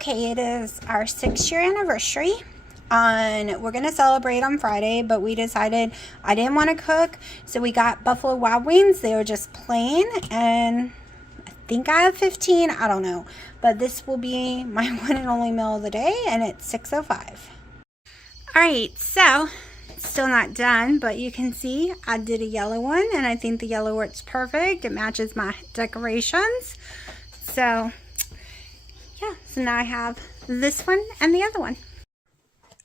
Okay, it is our 6-year anniversary. We're going to celebrate on Friday, but we decided I didn't want to cook, so we got Buffalo Wild Wings. They were just plain, and I think I have 15. I don't know. But this will be my one and only meal of the day, and it's 6:05. Alright, so it's still not done, but you can see I did a yellow one, and I think the yellow works perfect. It matches my decorations. So, yeah, so now I have this one and the other one.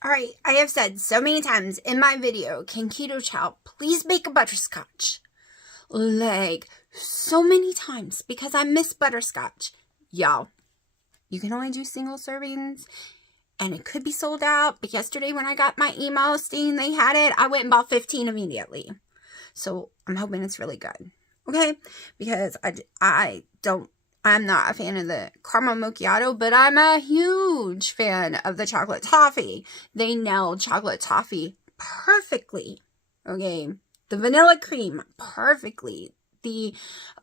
Alright, I have said so many times in my video, can Keto Chow please make a butterscotch? Like, so many times, because I miss butterscotch. Y'all, you can only do single servings, and it could be sold out, but yesterday when I got my email saying they had it, I went and bought 15 immediately. So, I'm hoping it's really good. Okay? Because I'm not a fan of the caramel macchiato, but I'm a huge fan of the chocolate toffee. They nailed chocolate toffee perfectly. Okay? The vanilla cream, perfectly. The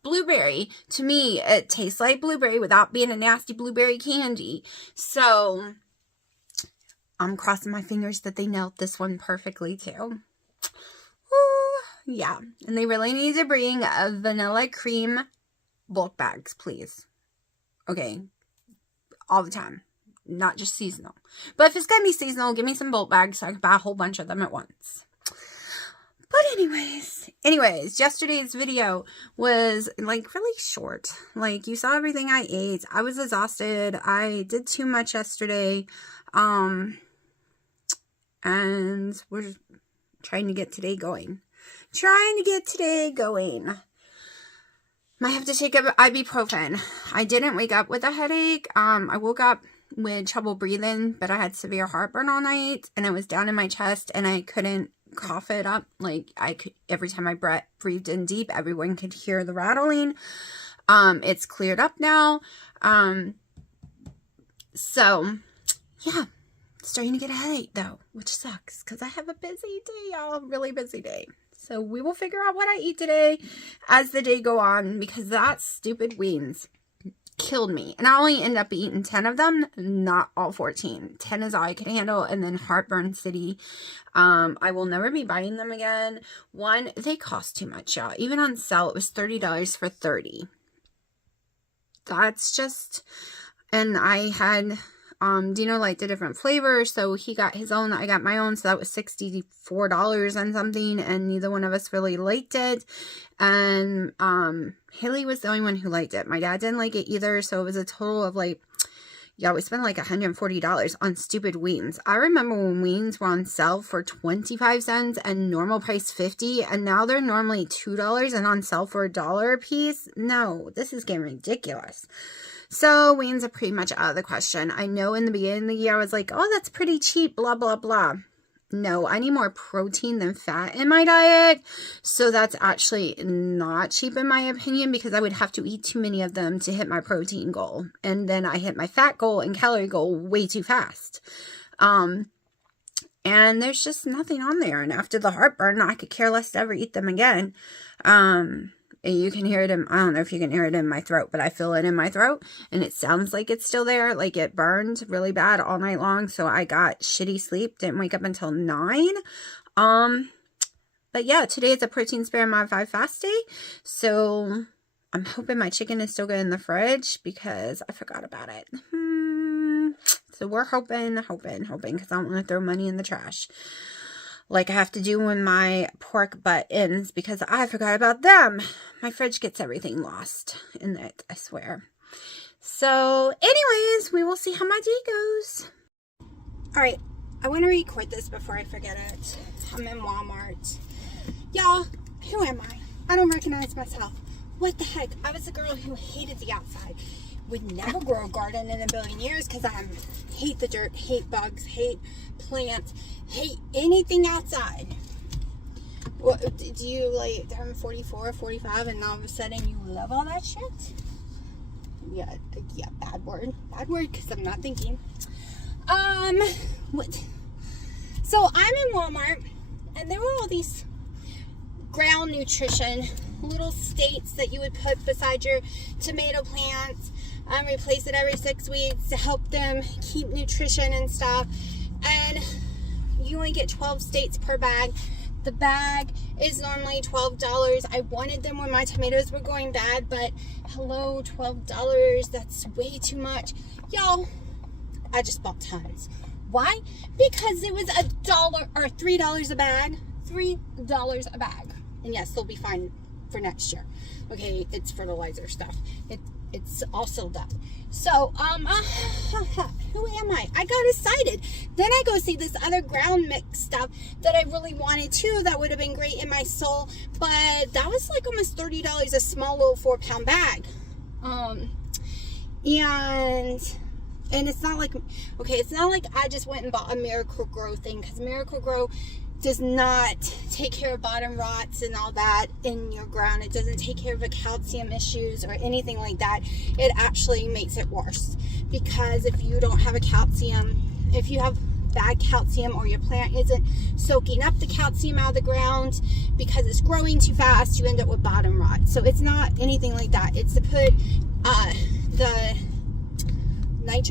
blueberry, to me, it tastes like blueberry without being a nasty blueberry candy. So, I'm crossing my fingers that they nailed this one perfectly, too. Ooh, yeah. And they really need to bring a vanilla cream bulk bags, please. Okay. All the time. Not just seasonal. But if it's going to be seasonal, give me some bulk bags so I can buy a whole bunch of them at once. But anyways, yesterday's video was like really short. Like, you saw everything I ate. I was exhausted. I did too much yesterday. And we're trying to get today going. I have to take ibuprofen. I didn't wake up with a headache. I woke up with trouble breathing, but I had severe heartburn all night, and it was down in my chest, and I couldn't cough it up. Like, every time I breathed in deep, everyone could hear the rattling. It's cleared up now. So, yeah, starting to get a headache though, which sucks, because I have a busy day, y'all, really busy day. So we will figure out what I eat today as the day go on, because that stupid wings killed me. And I only ended up eating 10 of them, not all 14. 10 is all I could handle, and then Heartburn City. I will never be buying them again. One, they cost too much, y'all. Even on sale, it was $30 for 30. That's just, and I had Dino liked the different flavors, so he got his own, I got my own, so that was $64 and something, and neither one of us really liked it. And Haley was the only one who liked it. My dad didn't like it either, so it was a total of like, yeah, we spent like $140 on stupid wings. I remember when wings were on sale for 25 cents and normal price 50, and now they're normally $2 and on sale for $1 a piece. No, this is getting ridiculous. So, wings are pretty much out of the question. I know in the beginning of the year, I was like, oh, that's pretty cheap, blah, blah, blah. No, I need more protein than fat in my diet. So, that's actually not cheap in my opinion, because I would have to eat too many of them to hit my protein goal. And then I hit my fat goal and calorie goal way too fast. And there's just nothing on there. And after the heartburn, I could care less to ever eat them again. You can hear it in, I don't know if you can hear it in my throat, but I feel it in my throat, and it sounds like it's still there. Like, it burned really bad all night long, so I got shitty sleep. Didn't wake up until 9. But yeah, today is a protein spare mod 5 fast day, so I'm hoping my chicken is still good in the fridge, because I forgot about it. So we're hoping, because I don't want to throw money in the trash, like I have to do when my pork butt ends, because I forgot about them. My fridge gets everything lost in it, I swear. So, anyways, we will see how my day goes. Alright, I want to record this before I forget it. I'm in Walmart. Y'all, who am I? I don't recognize myself. What the heck? I was a girl who hated the outside. Would never grow a garden in a billion years, because I hate the dirt, hate bugs, hate plants, hate anything outside. What, do you like turn 44, 45, and all of a sudden you love all that shit? Yeah, bad word, because I'm not thinking. What? So I'm in Walmart, and there were all these ground nutrition little states that you would put beside your tomato plants. Replace it every 6 weeks to help them keep nutrition and stuff. And you only get 12 states per bag. The bag is normally $12. I wanted them when my tomatoes were going bad, but hello, $12, that's way too much. Y'all, I just bought tons. Why? Because it was $1 or $3 a bag. $3 a bag. And yes, they'll be fine for next year. Okay, it's fertilizer stuff. It's all sold up. So, who am I? I got excited. Then I go see this other ground mix stuff that I really wanted too. That would have been great in my soul. But that was like almost $30, a small little 4-pound bag. And it's not like, okay, it's not like I just went and bought a Miracle Grow thing, because Miracle Grow does not take care of bottom rots and all that in your ground. It doesn't take care of the calcium issues or anything like that. It actually makes it worse, because if you don't have if you have bad calcium, or your plant isn't soaking up the calcium out of the ground because it's growing too fast, you end up with bottom rot. So it's not anything like that. It's to put the I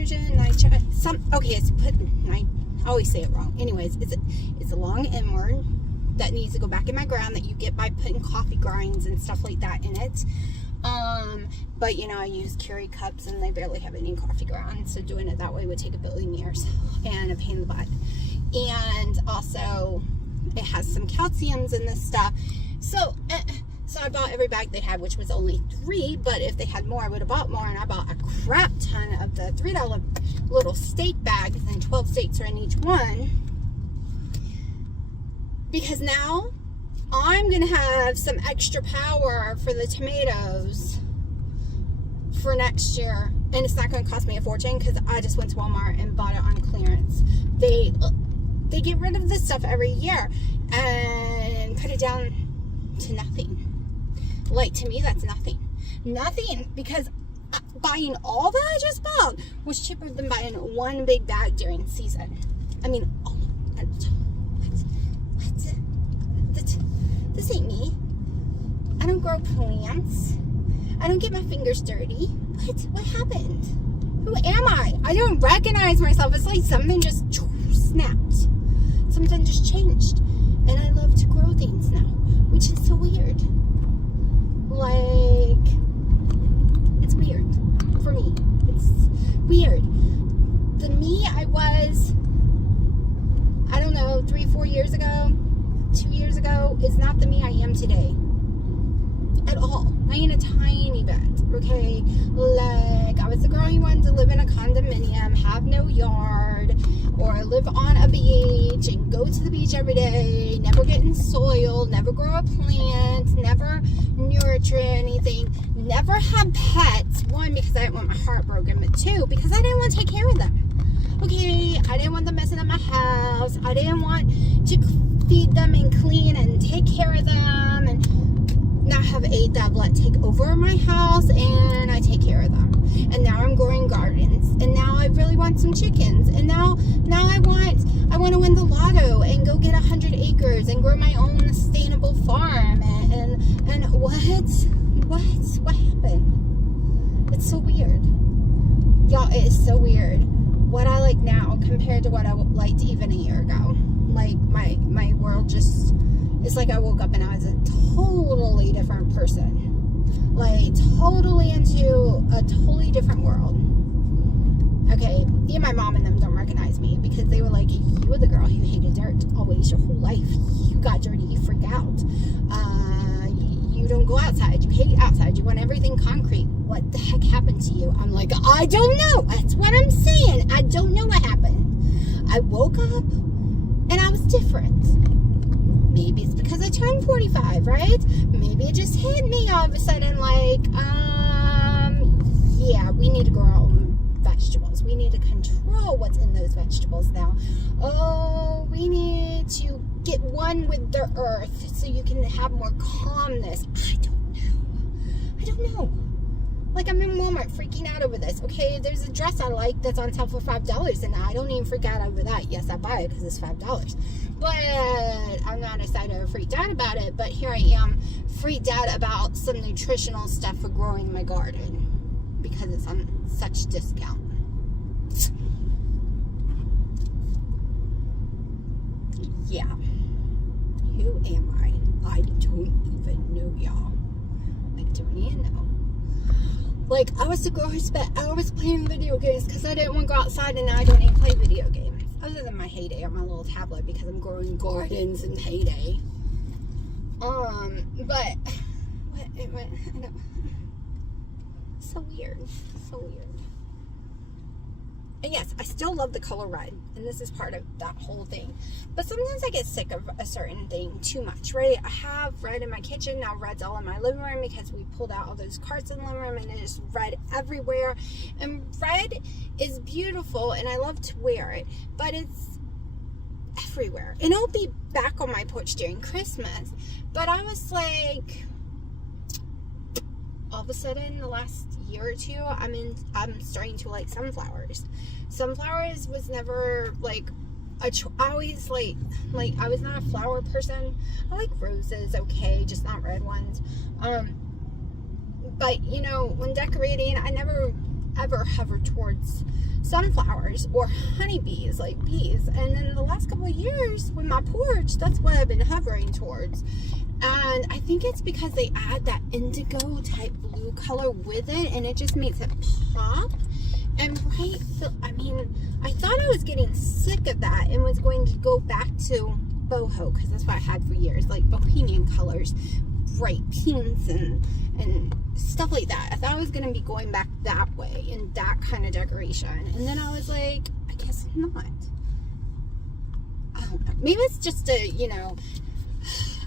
always say it wrong. Anyways, it's a long inward that needs to go back in my ground that you get by putting coffee grinds and stuff like that in it. But you know, I use Keurig cups and they barely have any coffee grounds, so doing it that way would take a billion years and a pain in the butt. And also, it has some calciums in this stuff. So I bought every bag they had, which was only 3, but if they had more, I would have bought more. And I bought a crap ton of the $3 little steak bags, and 12 steaks are in each one. Because now I'm going to have some extra power for the tomatoes for next year. And it's not going to cost me a fortune, because I just went to Walmart and bought it on clearance. They get rid of this stuff every year and put it down to nothing. Like, to me, that's nothing. Nothing, because buying all that I just bought was cheaper than buying one big bag during season. I mean, this ain't me. I don't grow plants. I don't get my fingers dirty. What happened? Who am I? I don't recognize myself. It's like something just snapped. Something just changed. And I love to grow things now, which is so weird. Like, it's weird for me. It's weird. The me I was, I don't know, 3-4 years ago, 2 years ago, is not the me I am today. At all. I ain't a tiny bit, okay? Like, I was the girl who wanted to live in a condominium, have no yard, or live on a beach and go to the beach every day, never get in soil, never grow a plant, never nurture anything, never have pets. 1, because I didn't want my heart broken, but 2, because I didn't want to take care of them. Okay, I didn't want them messing up my house. I didn't want to feed them and clean and take care of them and not have a devlet take over my house, and I take care of them. And now I'm growing gardens, and now I really want some chickens, and now I want to win the lotto and go get 100 acres and grow my own sustainable farm. And what happened? It's so weird, y'all. It is so weird what I like now compared to what I liked even a year ago. Like, my world just, it's like I woke up and I was a totally different person. Like, totally into a totally different world. Okay, even my mom and them don't recognize me, because they were like, you were the girl who hated dirt always your whole life. You got dirty, you freak out. You don't go outside, you hate outside, you want everything concrete. What the heck happened to you? I'm like, I don't know. That's what I'm saying. I don't know what happened. I woke up and I was different. Maybe it's because I turned 45, right? Maybe it just hit me all of a sudden, like, yeah, we need to grow our own vegetables. We need to control what's in those vegetables now. Oh, we need to get one with the earth so you can have more calmness. I don't know. Like, I'm in Walmart freaking out over this. Okay, there's a dress I like that's on sale for $5, and I don't even freak out over that. Yes, I buy it because it's $5. But I'm not excited or freaked out about it. But here I am freaked out about some nutritional stuff for growing my garden because it's on such discount. Yeah. Who am I? I don't even know, y'all. I don't even know. Like, I was the girl who spent hours playing video games because I didn't want to go outside, and now I don't even play video games. Other than my heyday on my little tablet because I'm growing gardens in heyday. But, I don't, so weird. So weird. And yes, I still love the color red, and this is part of that whole thing. But sometimes I get sick of a certain thing too much, right? I have red in my kitchen. Now red's all in my living room because we pulled out all those carts in the living room, and it's red everywhere. And red is beautiful, and I love to wear it, but it's everywhere. And it'll be back on my porch during Christmas. But I was like, all of a sudden, the last year or two, I'm starting to like sunflowers. Sunflowers was never like I always like I was not a flower person. I like roses, okay, just not red ones. But you know, when decorating, I never ever hovered towards sunflowers or honeybees, like bees. And then the last couple of years with my porch, that's what I've been hovering towards. And I think it's because they add that indigo type blue color with it, and it just makes it pop. And right, so, I mean, I thought I was getting sick of that and was going to go back to boho, because that's what I had for years, like bohemian colors, bright pinks and stuff like that. I thought I was going to be going back that way in that kind of decoration. And then I was like, I guess not. I don't know. Maybe it's just a, you know,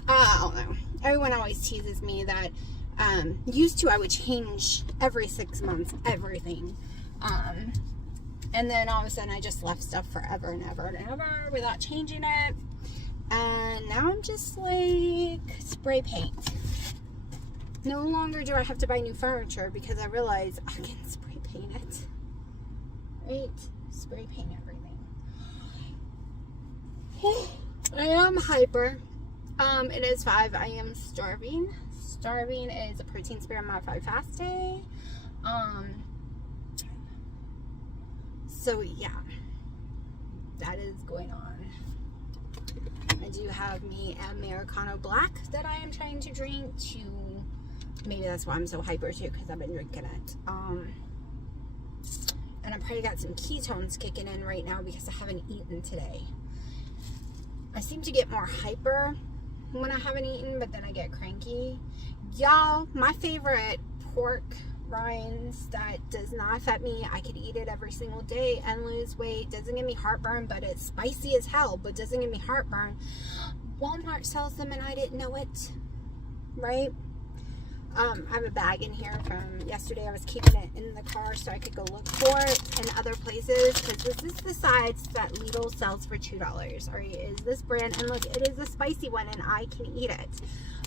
I don't know. Everyone always teases me that used to I would change every 6 months, everything. And then all of a sudden I just left stuff forever and ever and ever without changing it. And now I'm just like spray paint. No longer do I have to buy new furniture because I realize I can spray paint it. Right? Spray paint everything. I am hyper. It is 5. I am starving. Starving is a protein spirit modified fast day. So yeah, that is going on. I do have me Americano Black that I am trying to drink to, maybe that's why I'm so hyper too, because I've been drinking it. And I probably got some ketones kicking in right now because I haven't eaten today. I seem to get more hyper when I haven't eaten, but then I get cranky. Y'all, my favorite pork rinds that does not affect me. I could eat it every single day and lose weight. Doesn't give me heartburn, but it's spicy as hell, but doesn't give me heartburn. Walmart sells them and I didn't know it, right? I have a bag in here from yesterday. I was keeping it in the car so I could go look for it in other places, because this is the size that Lidl sells for $2. All right, is this brand, and look, it is a spicy one and I can eat it.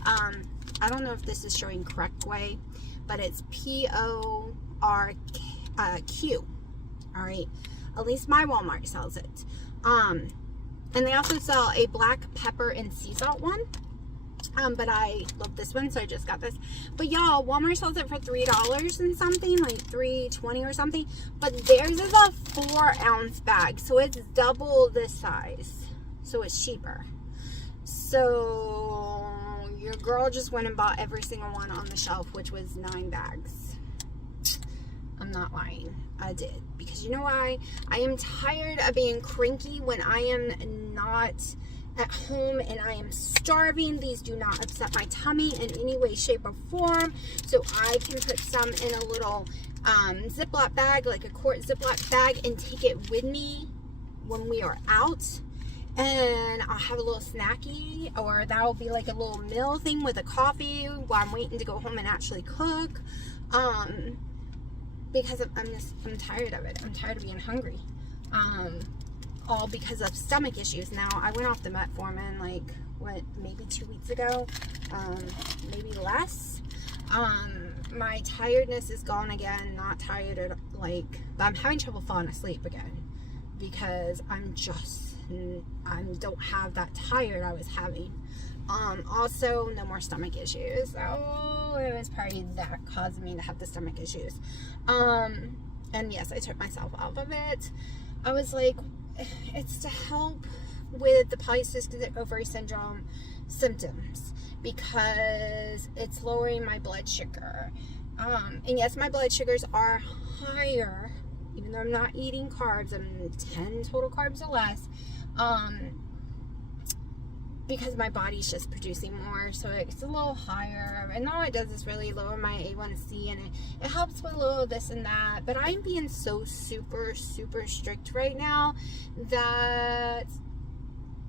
I don't know if this is showing correct way, but it's PORQ. All right, at least my Walmart sells it. And they also sell a black pepper and sea salt one. But I love this one, so I just got this. But y'all, Walmart sells it for $3 and something, like $3.20 or something. But theirs is a 4-ounce bag, so it's double this size. So it's cheaper. So your girl just went and bought every single one on the shelf, which was 9 bags. I'm not lying. I did. Because you know why? I am tired of being cranky when I am not at home and I am starving. These do not upset my tummy in any way, shape, or form. So I can put some in a little Ziploc bag, like a quart Ziploc bag, and take it with me when we are out. And I'll have a little snacky, or that will be like a little meal thing with a coffee while I'm waiting to go home and actually cook. Because I'm tired of it. I'm tired of being hungry. All because of stomach issues. Now, I went off the metformin maybe 2 weeks ago, maybe less. my tiredness is gone again. Not tired at, like, but I'm having trouble falling asleep again because I don't have that tired I was having. Also, no more stomach issues. Oh, it was probably that caused me to have the stomach issues. And yes, I took myself out of it. I was like, it's to help with the polycystic ovary syndrome symptoms because it's lowering my blood sugar. And yes, my blood sugars are higher, even though I'm not eating carbs. I'm 10 total carbs or less. Because my body's just producing more, so it's a little higher. And all it does is really lower my A1C, and it helps with a little this and that. But I'm being so super strict right now that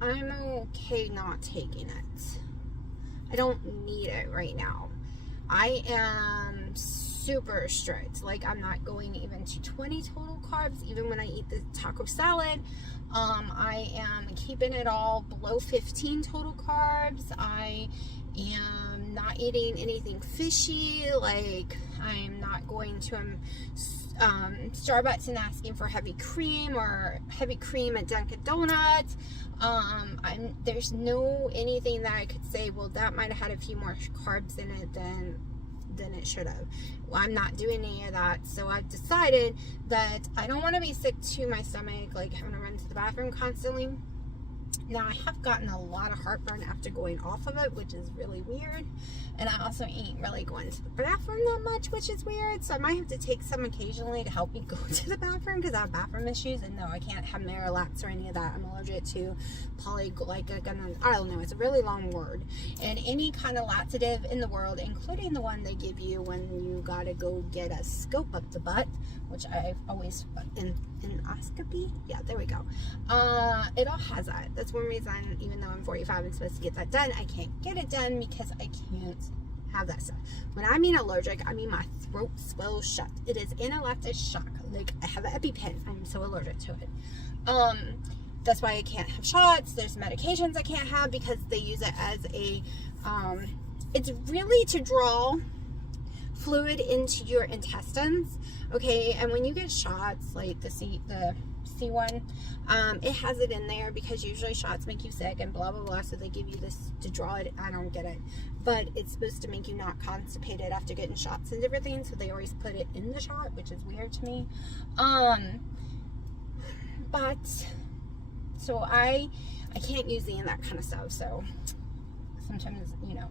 I'm okay not taking it. I don't need it right now. I am super strict. Like, I'm not going even to 20 total carbs, even when I eat the taco salad. I am keeping it all below 15 total carbs. I am not eating anything fishy. Like, I'm not going to Starbucks and asking for heavy cream or heavy cream at Dunkin' Donuts. There's no anything that I could say, well, that might have had a few more carbs in it than it should have. Well, I'm not doing any of that. So I've decided that I don't want to be sick to my stomach, like having to run to the bathroom constantly. Now, I have gotten a lot of heartburn after going off of it, which is really weird. And I also ain't really going to the bathroom that much, which is weird. So I might have to take some occasionally to help me go to the bathroom because I have bathroom issues. And no, I can't have Marilax or any of that. I'm allergic to polyglycolic. I don't know. It's a really long word. And any kind of laxative in the world, including the one they give you when you got to go get a scope up the butt, which I've always, endoscopy? Yeah, there we go. It all has that. That's one reason, even though I'm 45 and supposed to get that done, I can't get it done because I can't have that stuff. When I mean allergic, I mean my throat swells shut. It is anaphylactic shock. Like, I have an EpiPen. I'm so allergic to it. That's why I can't have shots. There's medications I can't have because they use it as a, it's really to draw fluid into your intestines. Okay, and when you get shots, like the C1, it has it in there because usually shots make you sick and blah blah blah, so they give you this to draw it. I don't get it, but it's supposed to make you not constipated after getting shots and different things, so they always put it in the shot, which is weird to me. But so I can't use any of that kind of stuff, so sometimes, you know,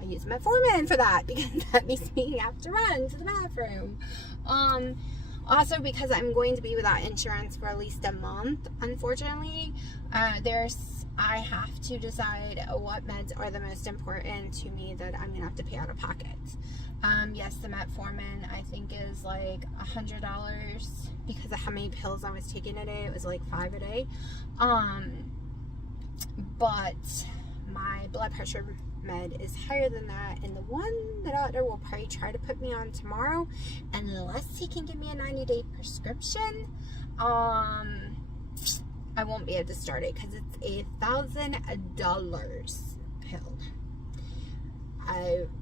I use metformin for that because that makes me have to run to the bathroom. Also, because I'm going to be without insurance for at least a month, unfortunately, I have to decide what meds are the most important to me that I'm going to have to pay out of pocket. Yes, the metformin, I think, is like $100 because of how many pills I was taking a day. It was like 5 a day. But my blood pressure med is higher than that, and the one the doctor will probably try to put me on tomorrow, unless he can give me a 90-day prescription, I won't be able to start it because it's $1,000 pill.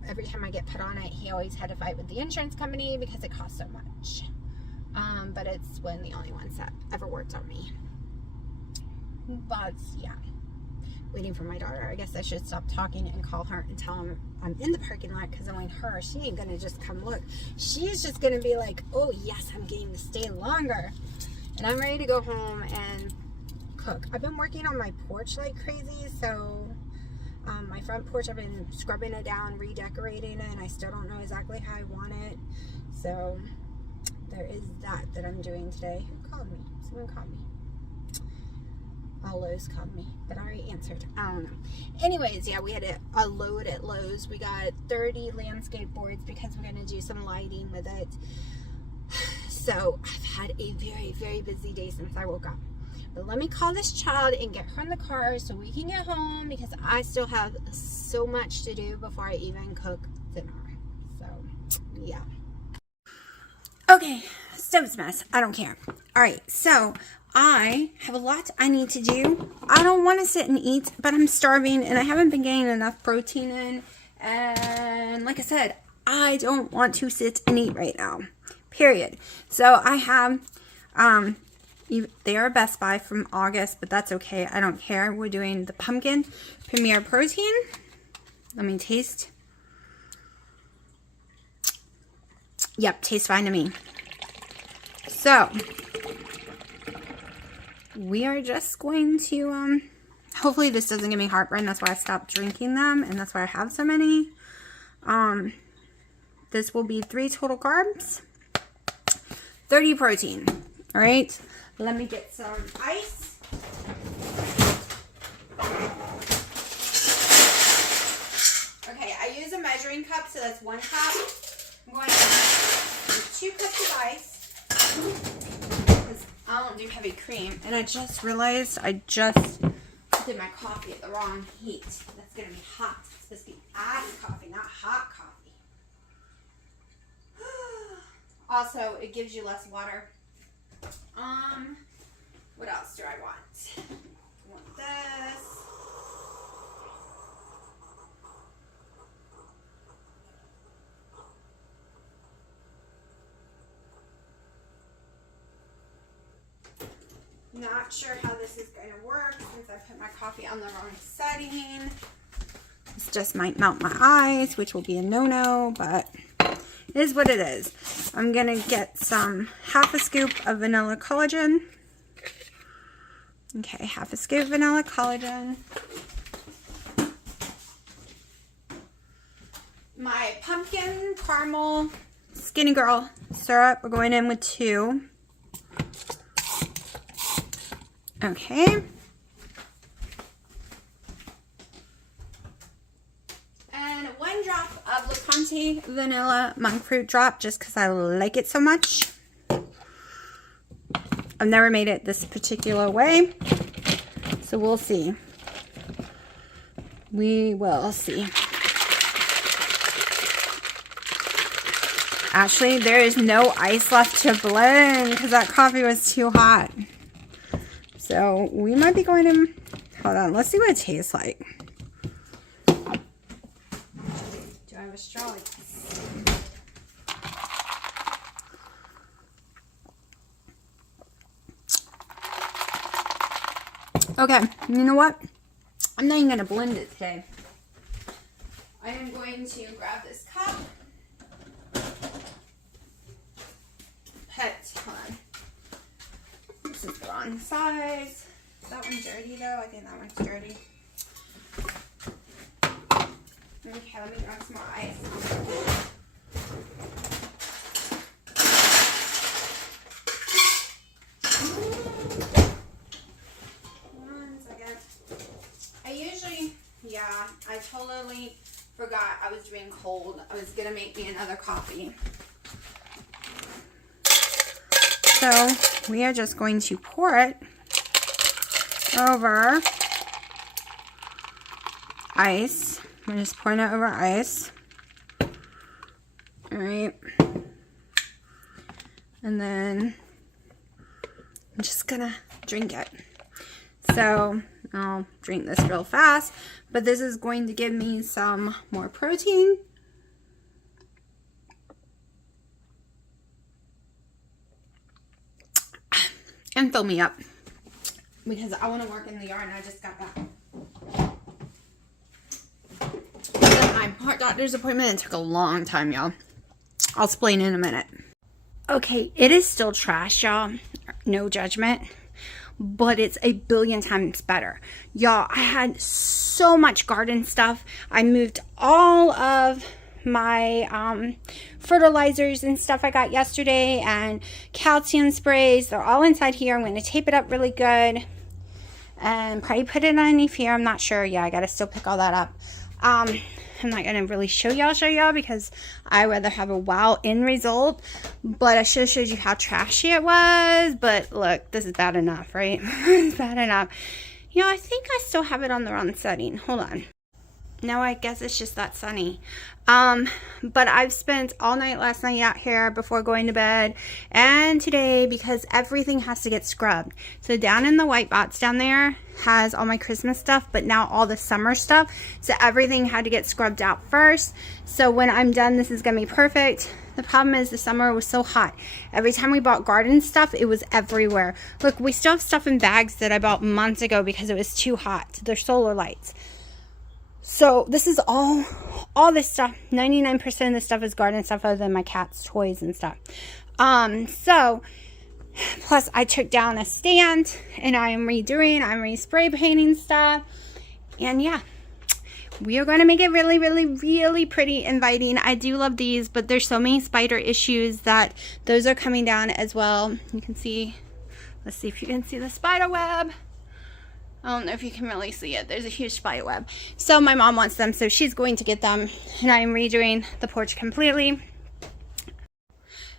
Every time I get put on it, he always had to fight with the insurance company because it costs so much. But it's one of the only ones that ever worked on me. But yeah, waiting for my daughter. I guess I should stop talking and call her and tell her I'm in the parking lot, because knowing her, she ain't gonna just come look. She's just gonna be like, oh yes, I'm getting to stay longer. And I'm ready to go home and cook. I've been working on my porch like crazy, so my front porch, I've been scrubbing it down, redecorating it, and I still don't know exactly how I want it. So there is that I'm doing today. Who called me? Someone called me. Lowe's called me, but I already answered. I don't know. Anyways, yeah, we had a load at Lowe's. We got 30 landscape boards because we're going to do some lighting with it. So I've had a very, very busy day since I woke up. But let me call this child and get her in the car so we can get home, because I still have so much to do before I even cook dinner. So, yeah. Okay, stove's a mess. I don't care. All right, so I have a lot I need to do. I don't want to sit and eat, but I'm starving and I haven't been getting enough protein in. And like I said, I don't want to sit and eat right now, period. So I have, they are Best Buy from August, but that's okay. I don't care. We're doing the pumpkin Premier Protein. Let me taste. Yep, tastes fine to me. So we are just going to, hopefully this doesn't give me heartburn. That's why I stopped drinking them, and that's why I have so many. This will be 3 total carbs, 30 protein. All right, let me get some ice. Okay, I use a measuring cup, so that's 1 cup. I'm going to add 2 cups of ice because I don't do heavy cream. And I just realized I just did my coffee at the wrong heat. That's going to be hot. It's supposed to be iced coffee, not hot coffee. Also, it gives you less water. What else do I want? I want this. Not sure how this is going to work since I put my coffee on the wrong setting. This just might melt my eyes, which will be a no-no, but it is what it is. I'm going to get some half a scoop of vanilla collagen. Okay, half a scoop vanilla collagen. My pumpkin caramel Skinny Girl syrup, we're going in with 2. Okay. And 1 drop of LeConte Vanilla Monk Fruit Drop, just because I like it so much. I've never made it this particular way, so we'll see. We will see. Actually, there is no ice left to blend because that coffee was too hot. So we might be going to, hold on, let's see what it tastes like. Do I have a straw like this? Okay, you know what? I'm not even going to blend it today. I am going to grab this cup. Hold on. This is the wrong size. Is that one dirty though? I think that one's dirty. Okay, let me grab some more ice. One second. I totally forgot I was doing cold. I was gonna make me another coffee. So we are just going to pour it over ice. I'm just pouring it over ice. All right. And then I'm just gonna drink it. So I'll drink this real fast, but this is going to give me some more protein. And fill me up because I want to work in the yard and I just got back. My heart doctor's appointment, it took a long time, y'all. I'll explain in a minute. Okay, it is still trash, y'all. No judgment. But it's a billion times better. Y'all, I had so much garden stuff. I moved all of my fertilizers and stuff I got yesterday and calcium sprays. They're all inside here. I'm going to tape it up really good and probably put it underneath here. I'm not sure. Yeah, I got to still pick all that up. I'm not going to really show y'all because I rather have a wow end result, but I should have showed you how trashy it was. But look, this is bad enough, right? It's bad enough. You know, I think I still have it on the wrong setting. Hold on. No, I guess it's just that sunny. But I've spent all night last night out here before going to bed and today because everything has to get scrubbed. So down in the white box down there has all my Christmas stuff, but now all the summer stuff. So everything had to get scrubbed out first. So when I'm done, this is gonna be perfect. The problem is the summer was so hot. Every time we bought garden stuff, it was everywhere. Look, we still have stuff in bags that I bought months ago because it was too hot. They're solar lights. So this is all this stuff. 99% of the stuff is garden stuff other than my cat's toys and stuff. So plus I took down a stand and I'm respray painting stuff. And yeah, we are going to make it really, really, really pretty, inviting. I do love these, but there's so many spider issues that those are coming down as well. You can see, let's see if you can see the spider web. I don't know if you can really see it. There's a huge spider web. So my mom wants them, so she's going to get them. And I am redoing the porch completely.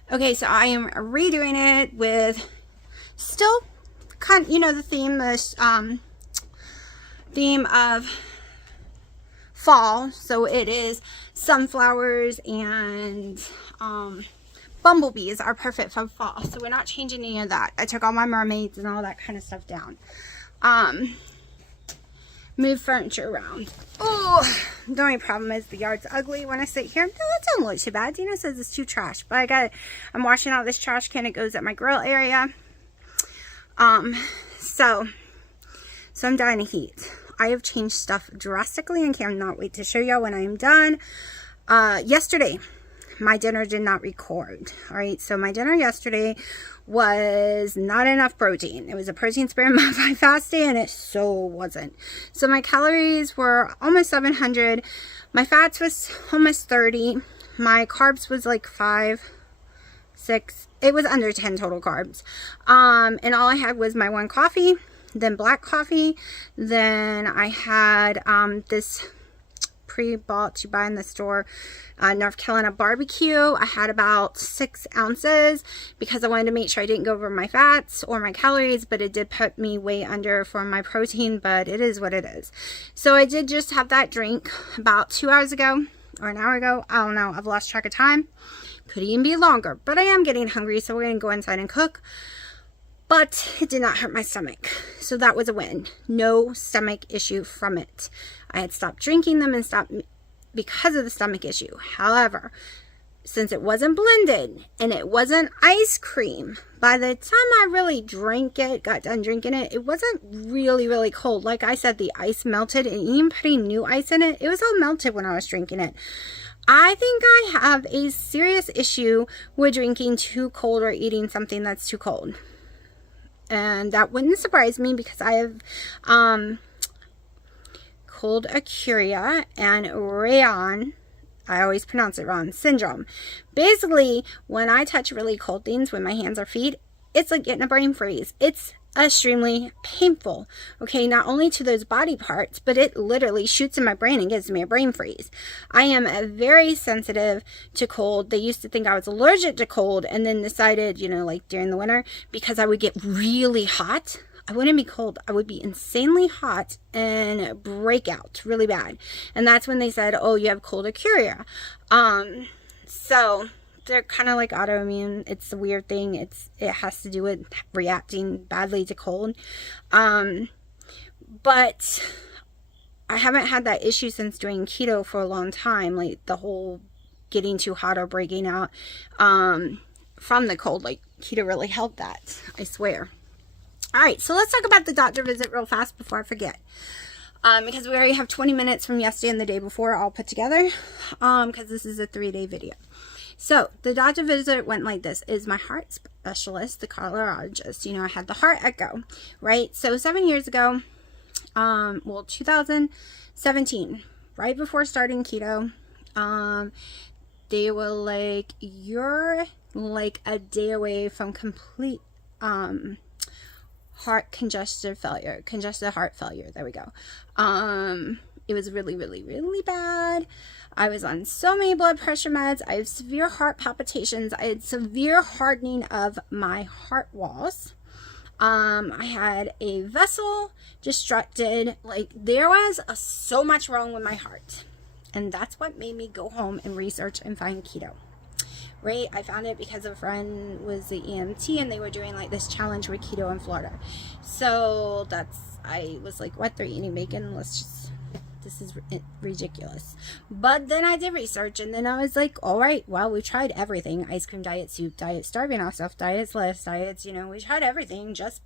Okay, so I am redoing it with still kind of, you know, the theme of fall. So it is sunflowers and bumblebees are perfect for fall. So we're not changing any of that. I took all my mermaids and all that kind of stuff down. Move furniture around. Oh, the only problem is the yard's ugly when I sit here. No, that doesn't look too bad. Dina says it's too trash, but I'm washing out this trash can. It goes at my grill area. So I'm dying of heat. I have changed stuff drastically and cannot wait to show y'all when I am done. Yesterday, my dinner did not record. All right, so my dinner yesterday was not enough protein. It was a protein sparing my fast day and it so wasn't. So my calories were almost 700. My fats was almost 30. My carbs was like 5, 6. It was under 10 total carbs. And all I had was my one coffee, then black coffee. Then I had this pre-bought you buy in the store North Carolina barbecue. I had about 6 ounces because I wanted to make sure I didn't go over my fats or my calories, but it did put me way under for my protein, but it is what it is. So I did just have that drink about 2 hours ago or an hour ago. I don't know, I've lost track of time. Could even be longer, but I am getting hungry, so we're gonna go inside and cook. But it did not hurt my stomach, so that was a win. No stomach issue from it. I had stopped drinking them and stopped because of the stomach issue. However, since it wasn't blended and it wasn't ice cream, by the time I really got done drinking it, it wasn't really, really cold. Like I said, the ice melted, and even putting new ice in it, it was all melted when I was drinking it. I think I have a serious issue with drinking too cold or eating something that's too cold. And that wouldn't surprise me because I have cold urticaria and rayon, I always pronounce it wrong, syndrome. Basically, when I touch really cold things with my hands or feet, it's like getting a brain freeze. It's extremely painful, okay, not only to those body parts, but it literally shoots in my brain and gives me a brain freeze. I am very sensitive to cold. They used to think I was allergic to cold and then decided, you know, like during the winter, because I would get really hot, I wouldn't be cold. I would be insanely hot and break out really bad. And that's when they said, oh, you have cold urticaria. So they're kind of like autoimmune. It's a weird thing. It has to do with reacting badly to cold. But I haven't had that issue since doing keto for a long time. Like the whole getting too hot or breaking out from the cold. Like keto really helped that, I swear. All right, so let's talk about the doctor visit real fast before I forget. Because we already have 20 minutes from yesterday and the day before all put together. Because this is a 3-day video. So the doctor visit went like this. Is my heart specialist, the cardiologist. You know, I had the heart echo, right? So 7 years ago, 2017, right before starting keto, they were like, you're like a day away from complete congestive heart failure. There we go. It was really, really, really bad. I was on so many blood pressure meds. I had severe heart palpitations. I had severe hardening of my heart walls. I had a vessel destructed. Like, there was so much wrong with my heart. And that's what made me go home and research and find keto. Right? I found it because a friend was the EMT and they were doing like this challenge with keto in Florida. So I was like, what? They're eating bacon? This is ridiculous. But then I did research and then I was like, all right, well, we tried everything. Ice cream diet, soup diet, starving ourselves diets, less diets, we tried everything. Just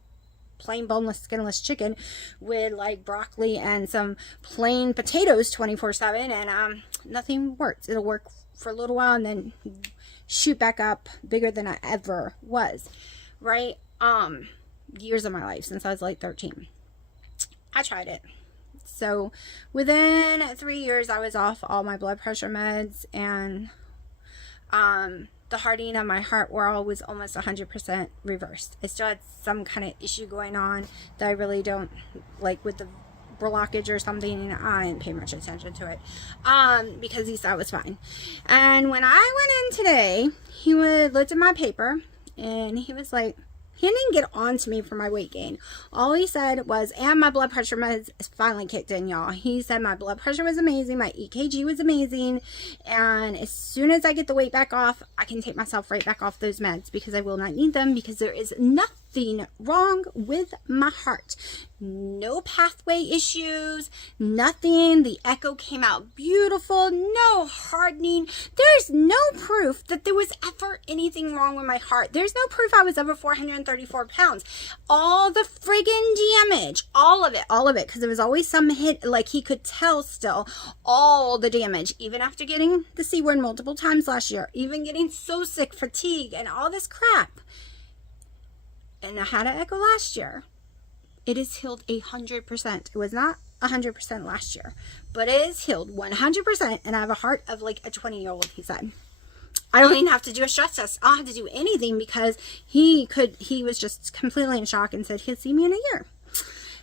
plain boneless, skinless chicken with like broccoli and some plain potatoes 24/7, and nothing works. It'll work for a little while and then shoot back up bigger than I ever was, right? Years of my life, since I was like 13. I tried it. So within 3 years, I was off all my blood pressure meds, and the hardening of my heart wall was almost 100% reversed. I still had some kind of issue going on that I really don't like with the blockage or something, and I didn't pay much attention to it because he said it was fine. And when I went in today, he looked at my paper and he was like, he didn't get on to me for my weight gain. All he said was, and my blood pressure meds finally kicked in, y'all. He said my blood pressure was amazing, my EKG was amazing, and as soon as I get the weight back off, I can take myself right back off those meds because I will not need them, because there is nothing wrong with my heart. No pathway issues, nothing. The echo came out beautiful, no hardening. There's no proof that there was ever anything wrong with my heart. There's no proof I was ever 434 pounds. All the friggin' damage, all of it, because there was always some hit, like he could tell still, all the damage, even after getting the C word multiple times last year, even getting so sick, fatigue, and all this crap. And I had an echo last year. It is healed 100%. It was not 100% last year, but it is healed 100%. And I have a heart of like a 20-year-old, he said. I don't even have to do a stress test. I don't have to do anything because he was just completely in shock and said he'll see me in a year.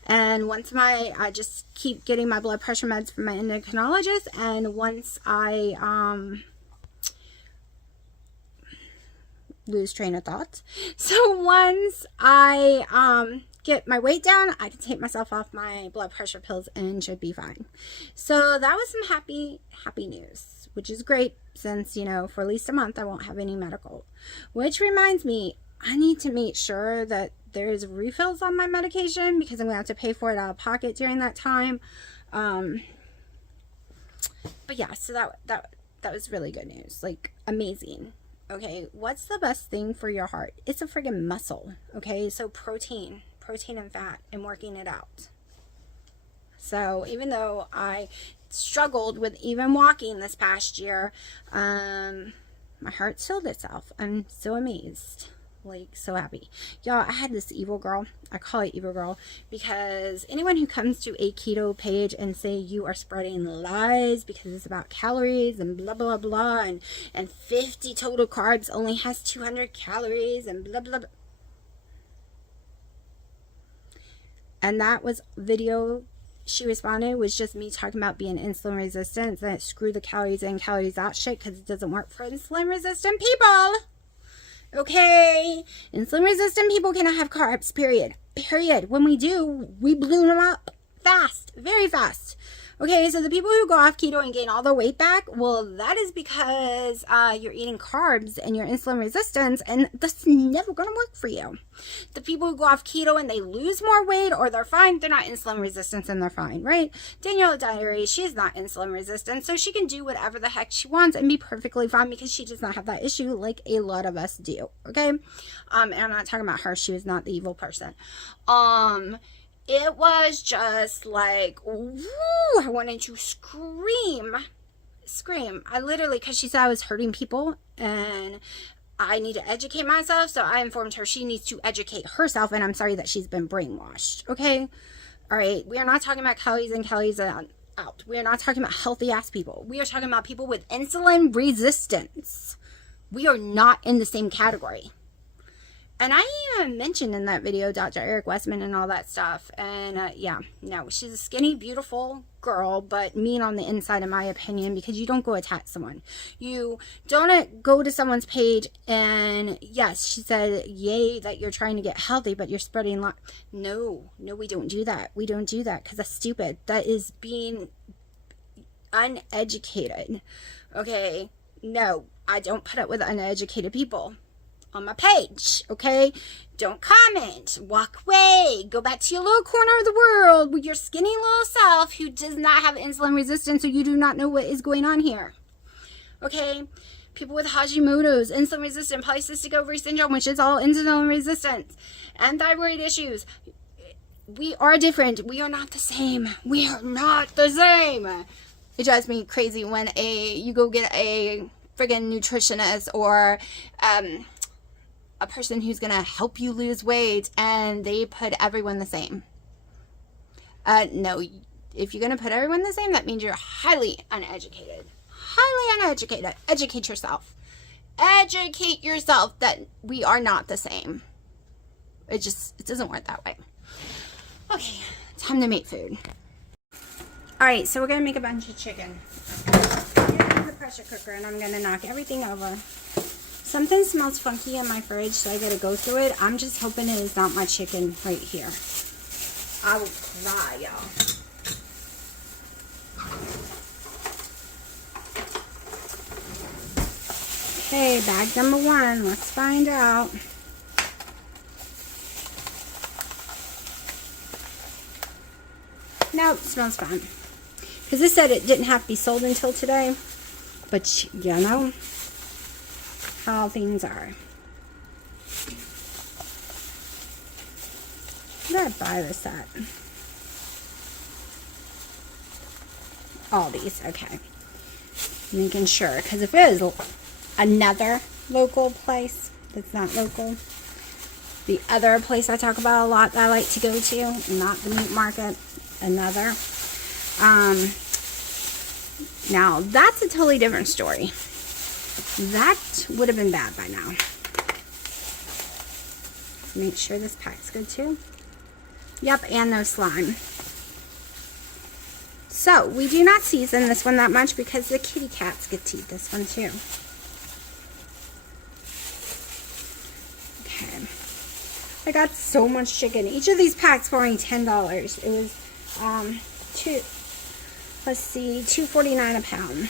And once I just keep getting my blood pressure meds from my endocrinologist, and once I, lose train of thought. So once I, get my weight down, I can take myself off my blood pressure pills and should be fine. So that was some happy news, which is great since, for at least a month I won't have any medical. Which reminds me, I need to make sure that there's refills on my medication because I'm going to have to pay for it out of pocket during that time. But yeah, so that was really good news. Like, amazing. Okay, what's the best thing for your heart? It's a friggin' muscle. Okay, so protein and fat, and working it out. So even though I struggled with even walking this past year, my heart healed itself. I'm so amazed, like so happy. Y'all, I had this evil girl. I call it evil girl because anyone who comes to a keto page and say you are spreading lies because it's about calories and blah blah blah, and 50 total carbs only has 200 calories and blah blah blah. And that was video she responded was just me talking about being insulin resistant, that screw the calories in, calories out shit, because it doesn't work for insulin resistant people. Okay, insulin resistant people cannot have carbs, period. When we do, we balloon them up fast, very fast. Okay, so the people who go off keto and gain all their weight back, well, that is because you're eating carbs and you're insulin resistant, and that's never going to work for you. The people who go off keto and they lose more weight or they're fine, they're not insulin resistant and they're fine, right? Danielle Diary, she's not insulin resistant, so she can do whatever the heck she wants and be perfectly fine because she does not have that issue like a lot of us do, okay? And I'm not talking about her. She was not the evil person. It was just like, woo, I wanted to scream. I literally, because she said I was hurting people and I need to educate myself. So I informed her she needs to educate herself. And I'm sorry that she's been brainwashed. Okay. All right. We are not talking about calories in, calories out. We are not talking about healthy ass people. We are talking about people with insulin resistance. We are not in the same category. And I even mentioned in that video Dr. Eric Westman and all that stuff. And yeah, no, she's a skinny, beautiful girl, but mean on the inside, in my opinion, because you don't go attack someone. You don't go to someone's page and, yes, she said, yay, that you're trying to get healthy, but you're spreading No, we don't do that. We don't do that because that's stupid. That is being uneducated. Okay? No, I don't put up with uneducated people on my page, okay? Don't comment. Walk away. Go back to your little corner of the world with your skinny little self who does not have insulin resistance, so you do not know what is going on here. Okay? People with Hashimoto's, insulin resistant, polycystic ovary syndrome, which is all insulin resistance, and thyroid issues. We are different. We are not the same. We are not the same. It drives me crazy when you go get a friggin' nutritionist or a person who's gonna help you lose weight and they put everyone the same. No, if you're gonna put everyone the same, that means you're highly uneducated. Highly uneducated. Educate yourself. Educate yourself that we are not the same. It doesn't work that way. Okay, time to make food. Alright, so we're gonna make a bunch of chicken. I'm gonna use the pressure cooker and I'm gonna knock everything over. Something smells funky in my fridge, so I gotta go through it. I'm just hoping it is not my chicken right here. I will cry, y'all. Okay, bag number 1. Let's find out. Nope, smells fine. Because this said it didn't have to be sold until today. But, you know how things are. Where did I buy this at? Aldi's, okay. Making sure, because if it is another local place that's not local, the other place I talk about a lot that I like to go to, not the meat market, another. Now, that's a totally different story. That would have been bad by now. Make sure this pack's good too. Yep, and no slime. So, we do not season this one that much because the kitty cats get to eat this one too. Okay. I got so much chicken. Each of these packs were only $10. It was, $2.49 a pound.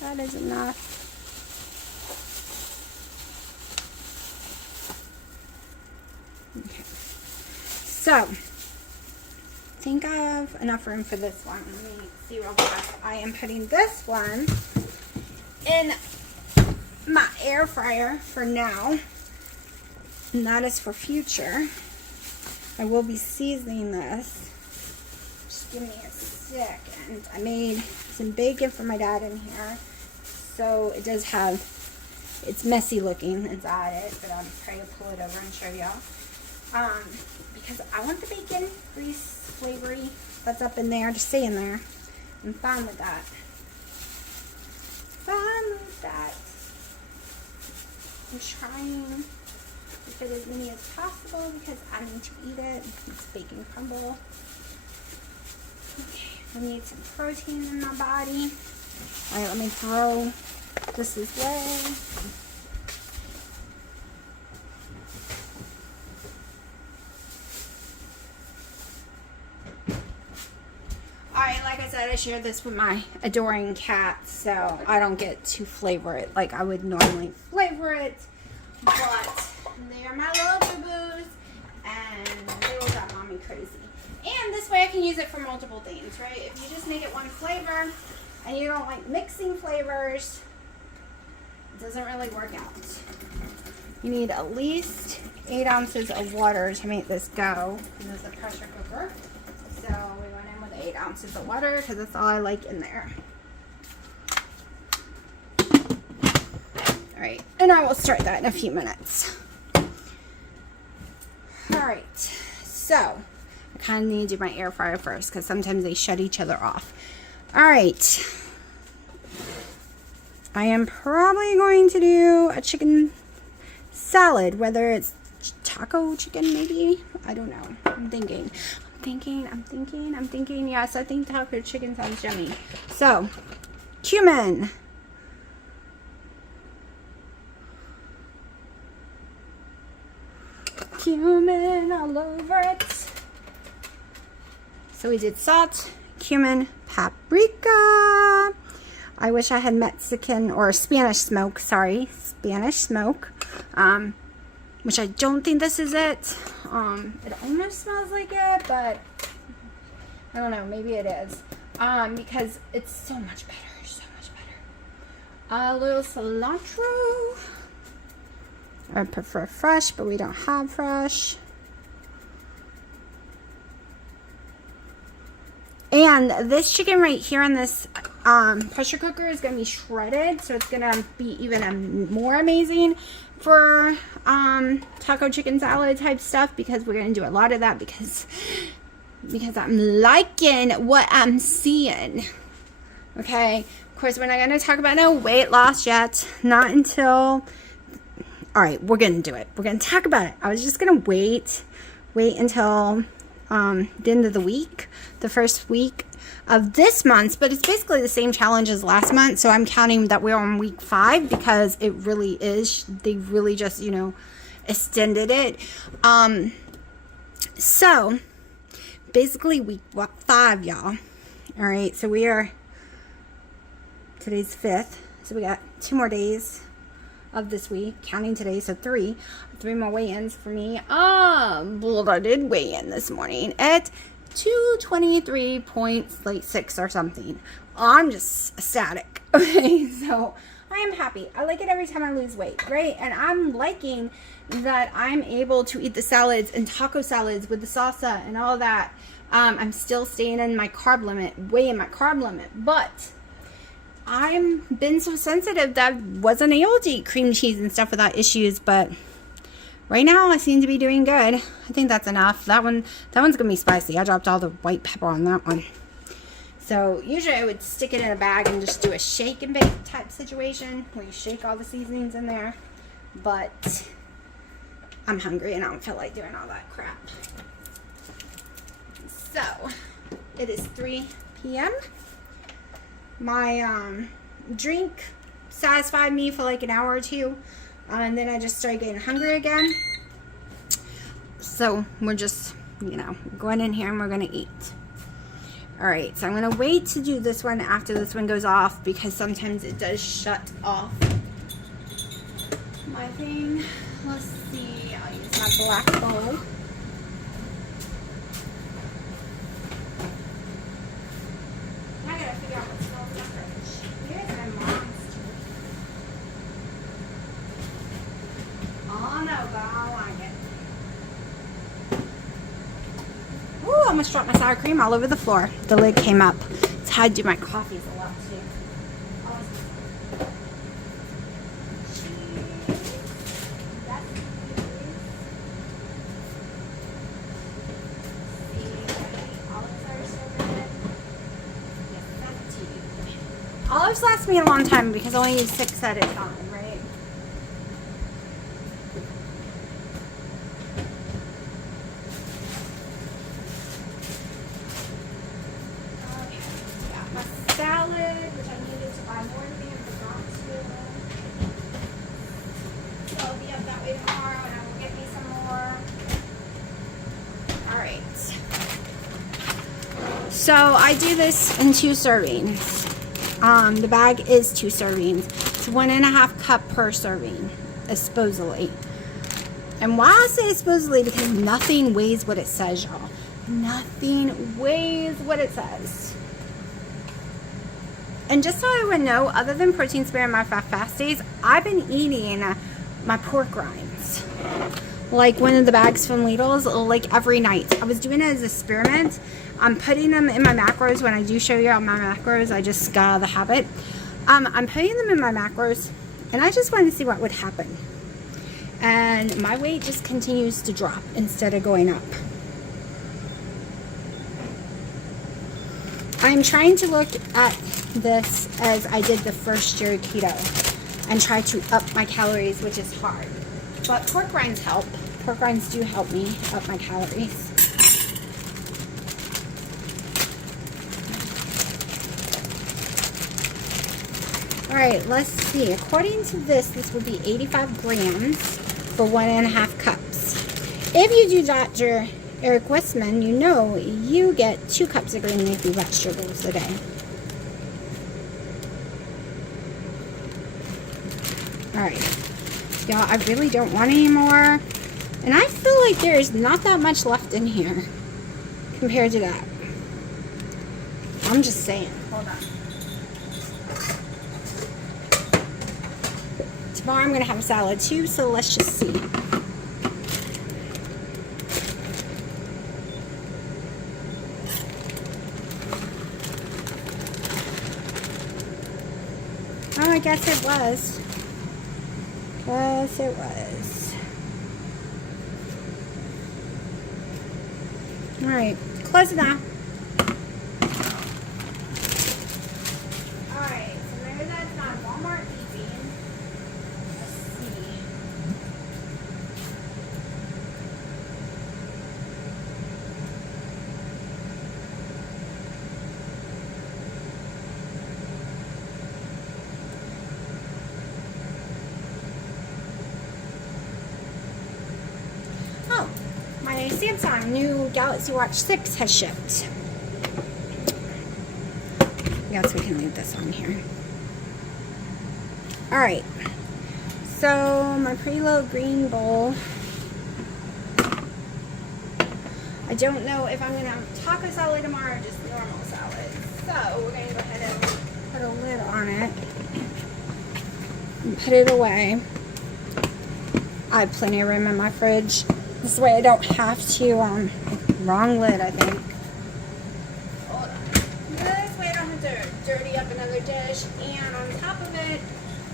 That is enough. Okay. So, I think I have enough room for this one. Let me see real fast. I am putting this one in my air fryer for now. And that is for future. I will be seasoning this. Just give me a second. I made some bacon for my dad in here. So it does have, it's messy looking inside it, but I'm trying to pull it over and show y'all. Because I want the bacon grease flavory that's up in there to stay in there. I'm fine with that. Fine with that. I'm trying to fit as many as possible because I need to eat it. It's bacon crumble. Okay, I need some protein in my body. Alright, let me throw this away. Alright, like I said, I shared this with my adoring cat, so I don't get to flavor it like I would normally flavor it. But they are my little boo-boos, and they will drive mommy crazy. And this way I can use it for multiple things, right? If you just make it one flavor, and you don't like mixing flavors, it doesn't really work out. You need at least 8 ounces of water to make this go. This is a pressure cooker. So we went in with 8 ounces of water because that's all I like in there. Alright, and I will start that in a few minutes. Alright, so I kind of need to do my air fryer first because sometimes they shut each other off. All right. I am probably going to do a chicken salad, whether it's taco chicken maybe. I don't know. I'm thinking. Yes, I think taco chicken sounds yummy. So, cumin. Cumin all over it. So we did salt, cumin, paprika. I wish I had Mexican or Spanish smoke. Sorry, Spanish smoke. Which I don't think this is it. It almost smells like it, but I don't know. Maybe it is. Because it's so much better. So much better. A little cilantro. I prefer fresh, but we don't have fresh. And this chicken right here in this pressure cooker is going to be shredded, so it's going to be even more amazing for taco chicken salad type stuff, because we're going to do a lot of that because I'm liking what I'm seeing. Okay, of course we're not going to talk about no weight loss yet, not until... All right, we're going to do it. We're going to talk about it. I was just going to wait until the end of the week, the first week of this month, but it's basically the same challenge as last month, so I'm counting that we're on week 5 because it really is. They really just, you know, extended it. So basically week 5, y'all. All right, so today's 5th, so we got 2 more days of this week, counting today, so 3 more weigh-ins for me. Well, I did weigh in this morning at 223.6 or something. I'm just ecstatic. Okay, so I am happy. I like it every time I lose weight, right? And I'm liking that I'm able to eat the salads and taco salads with the salsa and all that. I'm still staying in my carb limit, way in my carb limit, but I've been so sensitive that I wasn't able to eat cream cheese and stuff without issues, but right now I seem to be doing good. I think that's enough. That one's going to be spicy. I dropped all the white pepper on that one. So usually I would stick it in a bag and just do a shake and bake type situation where you shake all the seasonings in there. But I'm hungry and I don't feel like doing all that crap. So it is 3 p.m. My drink satisfied me for like an hour or two, and then I just started getting hungry again. So we're just, you know, going in here and we're going to eat. All right, so I'm going to wait to do this one after this one goes off because sometimes it does shut off my thing. Let's see, I'll use my black bowl. I gotta figure out what smells in the fridge. Here's my mom's too. Oh no, but I like it. Ooh, I almost dropped my sour cream all over the floor. The lid came up. It's how I do my coffees a lot too. Olives last me a long time because I only use 6 at a time, right? Okay, got my salad, which I needed to buy more than and forgot to. So I'll be up that way tomorrow and I will get me some more. Alright. So I do this in 2 servings. The bag is 2 servings. It's 1.5 cup per serving, supposedly. And why I say supposedly, because nothing weighs what it says, y'all. Nothing weighs what it says. And just so I would know, other than protein spare and my fast days, I've been eating my pork rinds. Like one of the bags from Lidl's, like every night. I was doing it as an experiment. I'm putting them in my macros. When I do show you all my macros, I just got out of the habit. I'm putting them in my macros, and I just wanted to see what would happen. And my weight just continues to drop instead of going up. I'm trying to look at this as I did the first year of keto and try to up my calories, which is hard. But pork rinds help. Pork rinds do help me up my calories. All right, let's see. According to this would be 85 grams for 1.5 cups. If you do Dr. Eric Westman, you know you get 2 cups of green leafy vegetables a day. All right, y'all, I really don't want any more. And I feel like there is not that much left in here compared to that. I'm just saying. Hold on. Tomorrow I'm going to have a salad too, so let's just see. Oh, I guess it was. Yes, it was. All right, close it now. All right, so maybe that's not Walmart easy. Let's see. Oh, my Samsung new Galaxy Watch 6 has shipped. I guess we can leave this on here. All right, so my pretty little green bowl. I don't know if I'm gonna have taco salad tomorrow or just normal salad. So we're gonna go ahead and put a lid on it and put it away. I have plenty of room in my fridge. This way I don't have to, wrong lid, I think. Hold on. This way I don't have to dirty up another dish. And on top of it,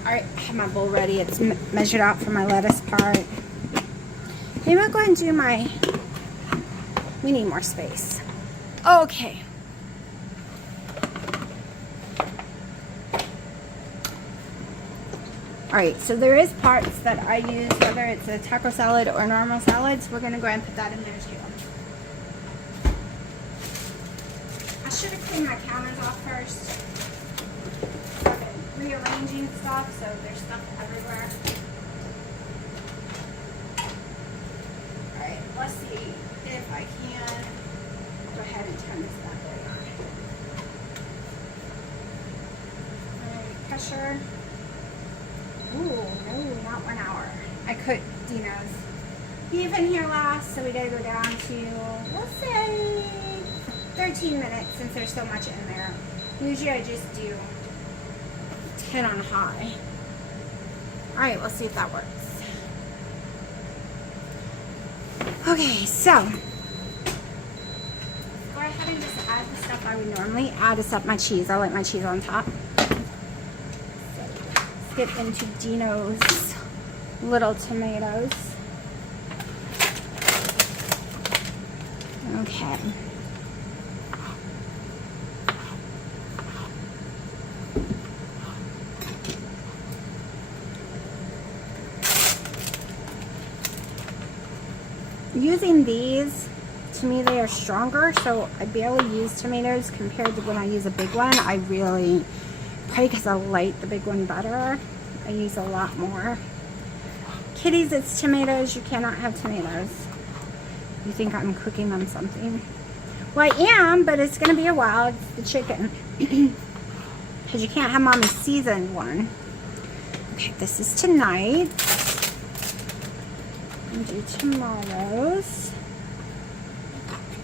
all right, I have my bowl ready. It's measured out for my lettuce part. Maybe I'll go ahead and do my, we need more space. Okay. Alright, so there is parts that I use, whether it's a taco salad or normal salads. We're going to go ahead and put that in there too. I should have cleaned my counters off first. I've been rearranging stuff, so there's stuff everywhere. Alright, let's see if I can go ahead and turn this bad boy on. Alright, pressure. Ooh, no, not 1 hour. I cooked Dino's beef in here last, so we gotta go down to, we'll say, 13 minutes since there's so much in there. Usually I just do 10 on high. Alright, we'll see if that works. Okay, so go ahead and just add the stuff I would normally add, except my cheese. I like my cheese on top. Get into Dino's little tomatoes. Okay. Using these, to me they are stronger, so I barely use tomatoes compared to when I use a big one. I really, probably because I like the big one better, I use a lot more. Kitties, it's tomatoes. You cannot have tomatoes. You think I'm cooking them something. Well, I am, but it's going to be a while. It's the chicken. Because you can't have Mommy's seasoned one. Okay, this is tonight. I'll do tomatoes.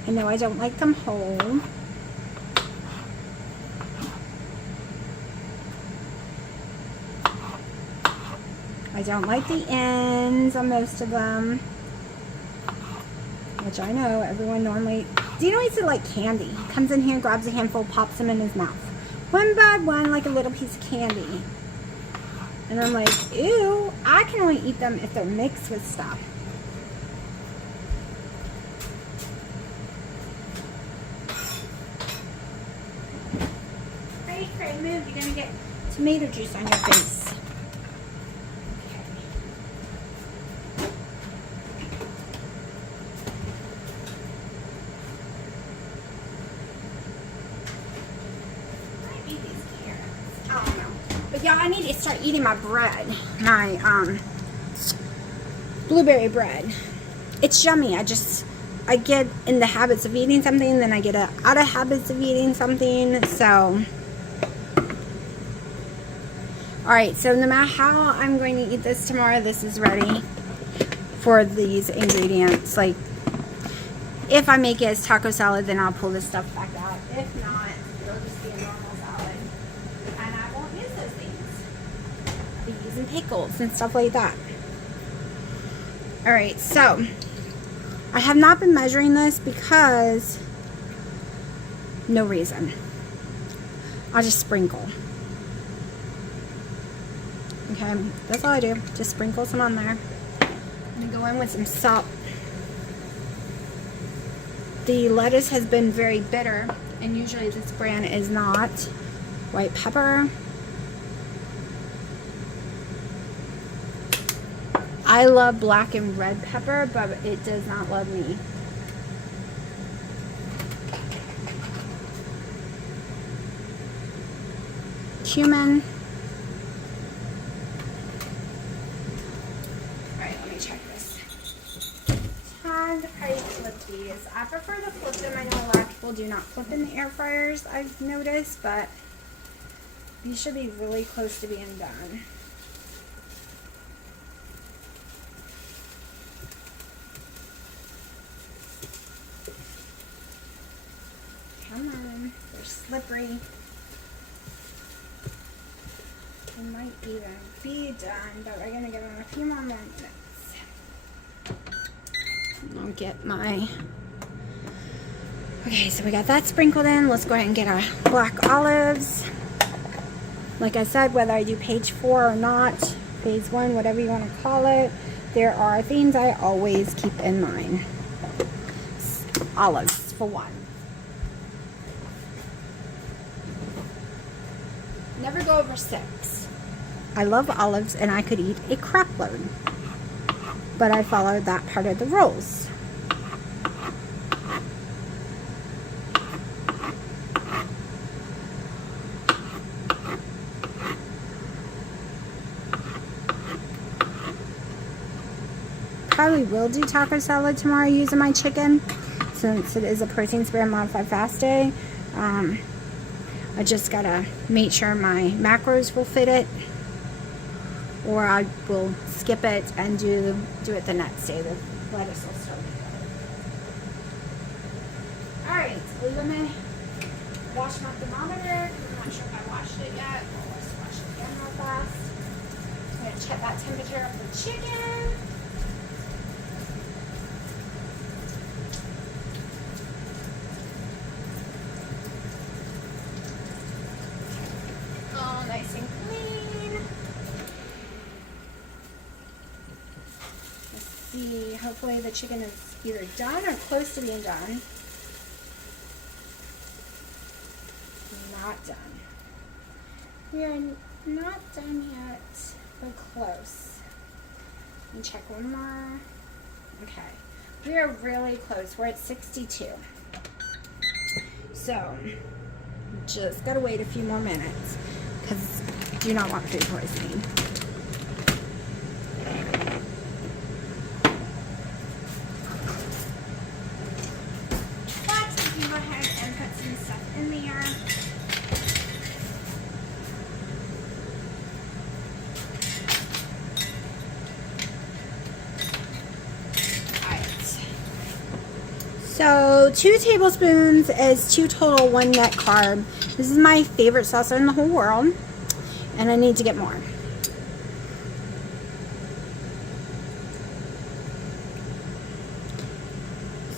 I know I don't like them whole. I don't like the ends on most of them, which I know everyone normally, Dino eats it like candy. He comes in here, grabs a handful, pops them in his mouth. One by one, like a little piece of candy. And I'm like, ew, I can only eat them if they're mixed with stuff. gonna get tomato juice on your face. But yeah, I need to start eating my bread, my blueberry bread. It's yummy. I get in the habits of eating something, then I get out of habits of eating something. So, alright, so no matter how I'm going to eat this tomorrow, this is ready for these ingredients. Like, if I make it as taco salad, then I'll pull this stuff back out. If not, it'll just be a normal salad. And I won't use those things. I'll be using pickles and stuff like that. Alright, so I have not been measuring this because no reason. I'll just sprinkle. Okay, that's all I do. Just sprinkle some on there. I'm gonna go in with some salt. The lettuce has been very bitter, and usually this brand is not. White pepper. I love black and red pepper, but it does not love me. Cumin. Alright, let me check this. Tag height with these. I prefer to flip them. I know a lot of people do not flip in the air fryers, I've noticed, but these should be really close to being done. Come on, they're slippery. They might even be done, but we're gonna give them a few more minutes. I'll get my... Okay, so we got that sprinkled in. Let's go ahead and get our black olives. Like I said, whether I do page 4 or not, phase 1, whatever you want to call it, there are things I always keep in mind. Olives, for one. Never go over 6. I love olives and I could eat a crap load. But I followed that part of the rules. Probably will do taco salad tomorrow using my chicken, since it is a protein spare modified fast day. I just gotta make sure my macros will fit it, or I will skip it and do it the next day. The lettuce will still be good. Alright, so let me wash my thermometer. I'm not sure if I washed it yet. Well, let's wash it again real fast. I'm gonna check that temperature of the chicken. Nice and clean. Let's see. Hopefully the chicken is either done or close to being done. Not done. We are not done yet, but close. And check one more. Okay. We are really close. We're at 62. So, just gotta wait a few more minutes, because I do not want food poisoning. But if you go ahead and put some stuff in there. Alright. So 2 tablespoons is 2 total, 1 net carb. This is my favorite salsa in the whole world, and I need to get more.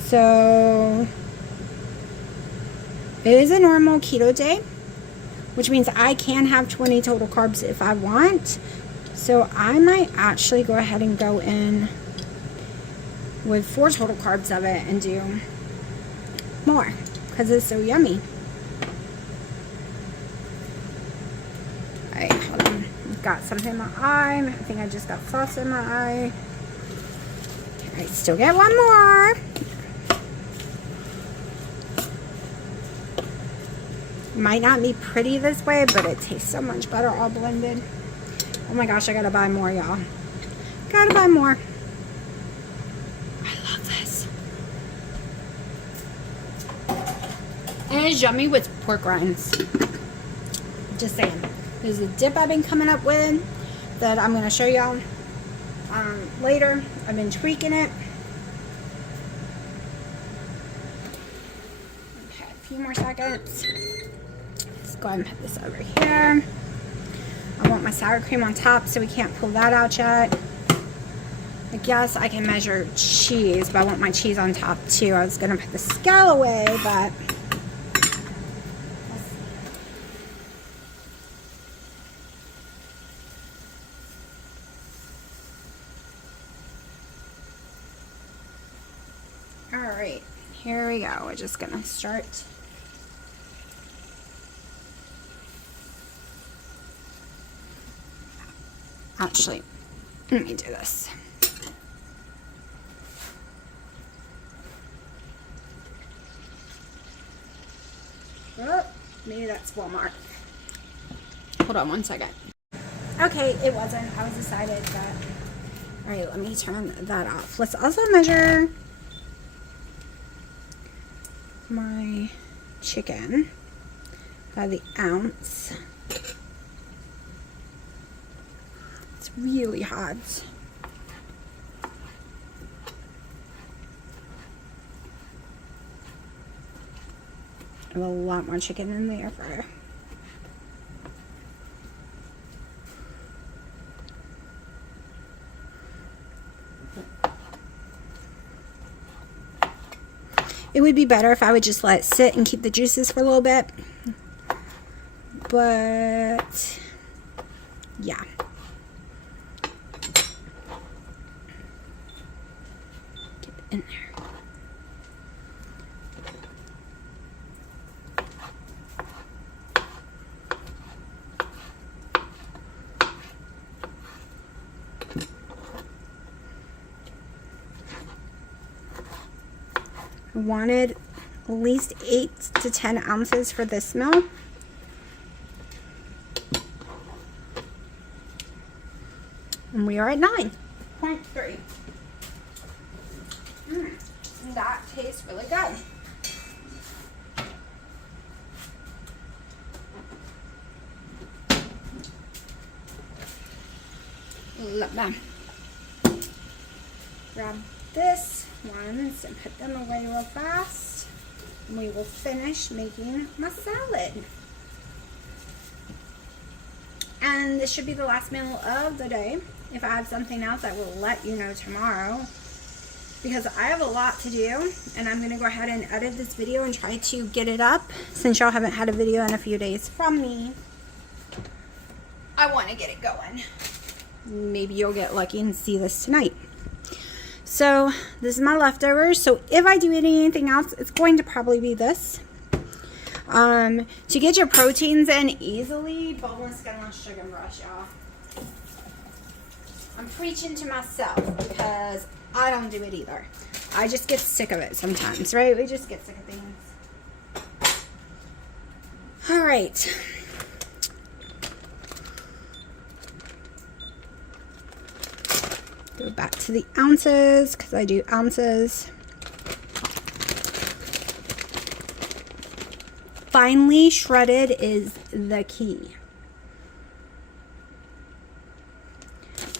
So it is a normal keto day, which means I can have 20 total carbs if I want. So I might actually go ahead and go in with 4 total carbs of it and do more, because it's so yummy. got something in my eye. I think I just got sauce in my eye. I still get one more. Might not be pretty this way, but it tastes so much better all blended. Oh my gosh, I gotta buy more, y'all. Gotta buy more. I love this. And it's yummy with pork rinds. Just saying. There's a dip I've been coming up with that I'm gonna show y'all later. I've been tweaking it. Okay, a few more seconds. Let's go ahead and put this over here. I want my sour cream on top, so we can't pull that out yet. I guess I can measure cheese, but I want my cheese on top too. I was gonna put the scale away, but alright, here we go. We're just gonna start. Actually, let me do this. Oh, maybe that's Walmart. Hold on one second. Okay, it wasn't. I was decided that. Alright, let me turn that off. Let's also measure my chicken by the ounce. It's really hot. I have a lot more chicken in the air fryer. It would be better if I would just let it sit and keep the juices for a little bit. But yeah. Get it in there. I wanted at least 8 to 10 ounces for this meal. And we are at 9.3. That tastes really good. Love them. Grab this ones and put them away real fast, and we will finish making my salad. And this should be the last meal of the day. If I have something else, I will let you know tomorrow, because I have a lot to do, and I'm gonna go ahead and edit this video and try to get it up, since y'all haven't had a video in a few days from me. I want to get it going. Maybe you'll get lucky and see this tonight. So this is my leftovers. So if I do eat anything else, it's going to probably be this. To get your proteins in easily, boneless, skinless chicken breast, y'all. I'm preaching to myself because I don't do it either. I just get sick of it sometimes, right? We just get sick of things. All right. Go back to the ounces, because I do ounces. Finely shredded is the key.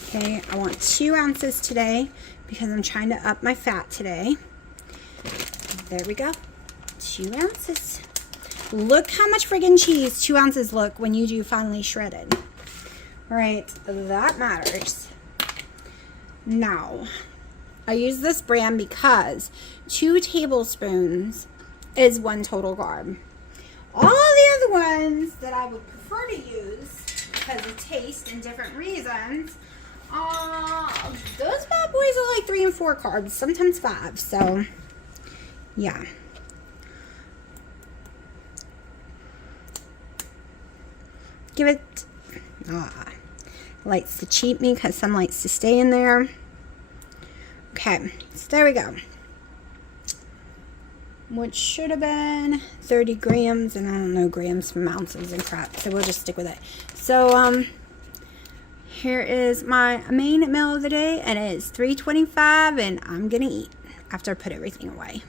Okay, I want 2 ounces today because I'm trying to up my fat today. There we go. 2 ounces. Look how much friggin' cheese 2 ounces look when you do finely shredded. All right, that matters. Now, I use this brand because 2 tablespoons is 1 total carb. All the other ones that I would prefer to use because of taste and different reasons, those bad boys are like 3 and 4 carbs, sometimes 5. So, yeah. Give it. likes to cheat me because some likes to stay in there. Okay, so there we go. Which should have been 30 grams, and I don't know grams from ounces and crap, so we'll just stick with it. So here is my main meal of the day, and it is 3:25, and I'm gonna eat after I put everything away.